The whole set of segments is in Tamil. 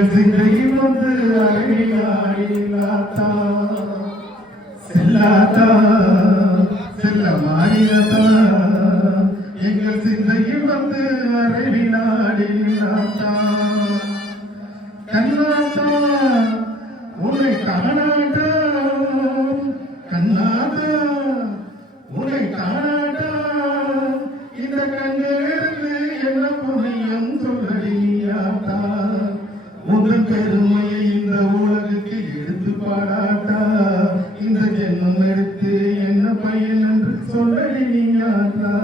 எங்கள் வந்து அருளாடினாத்தா செல்லாத்தா செல்ல மாறியாத்தா எங்கள் சிந்தையில் வந்து அருளாடினாத்தா கண்ணாத்தா உன்னை பெருமையை இந்த உலகுக்கு எடுத்து பாடாட்டா இந்த ஜென்மம் எடுத்து என்ன பயன் என்று சொல்லடியாட்டா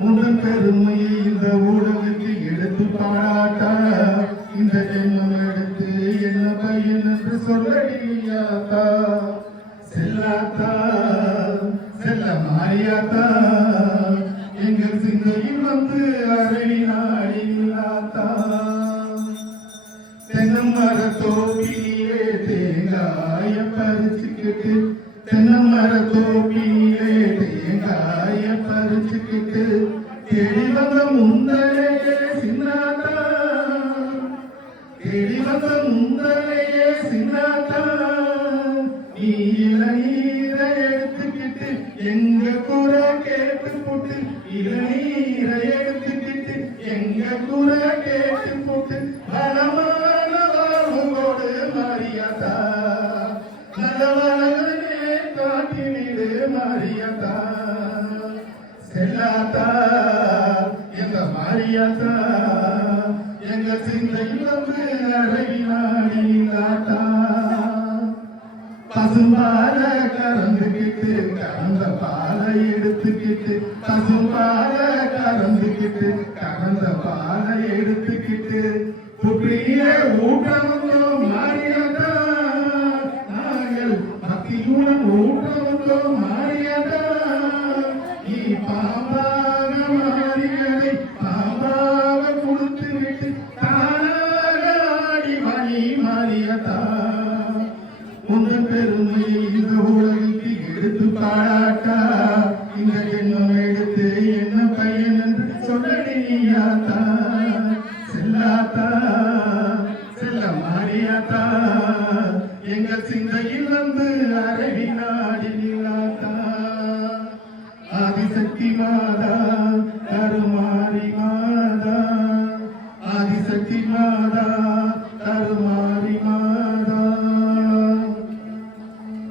உங்கள் பெருமையை இந்த உலகுக்கு எடுத்து பாடாட்டா இந்த ஜென்மம் எடுத்து என்ன பயன் என்று சொல்லடியாட்டா செல்லாத்தா? செல்ல மாறியாத்தா? எங்கள் சிந்தையில் வந்து തോപ്പിയിലെ തേങ്ങായ പറിച്ചിട്ട് തെന്നമര തോപ്പിയിലെ തേങ്ങായ പറിച്ചിട്ട് തേടി വന്ന മുന്തലയെ സിന്നാത്ത തേടി വന്ന മുന്തലയെ സിന്നാത്ത നീല നീര എടുത്തിട്ട് എങ്ക കൂറ കേട്ട് പൊട്ട് ഇളനീര എടുത്തിട്ട് എങ്ക കൂറ நல்லவர்களே காட்டினிடு மாறியாதா செல்லாதா எங்க மாறியாதா எங்க சிந்தையில் வந்து அழகினாடினாத்தா பசும்பால கறந்துக்கிட்டு கறந்த பாலை எடுத்துக்கிட்டு பசும்பால கறந்துக்கிட்டு கறந்த பாலை எடுத்துக்கிட்டு புப்பிய ஊட்டமும்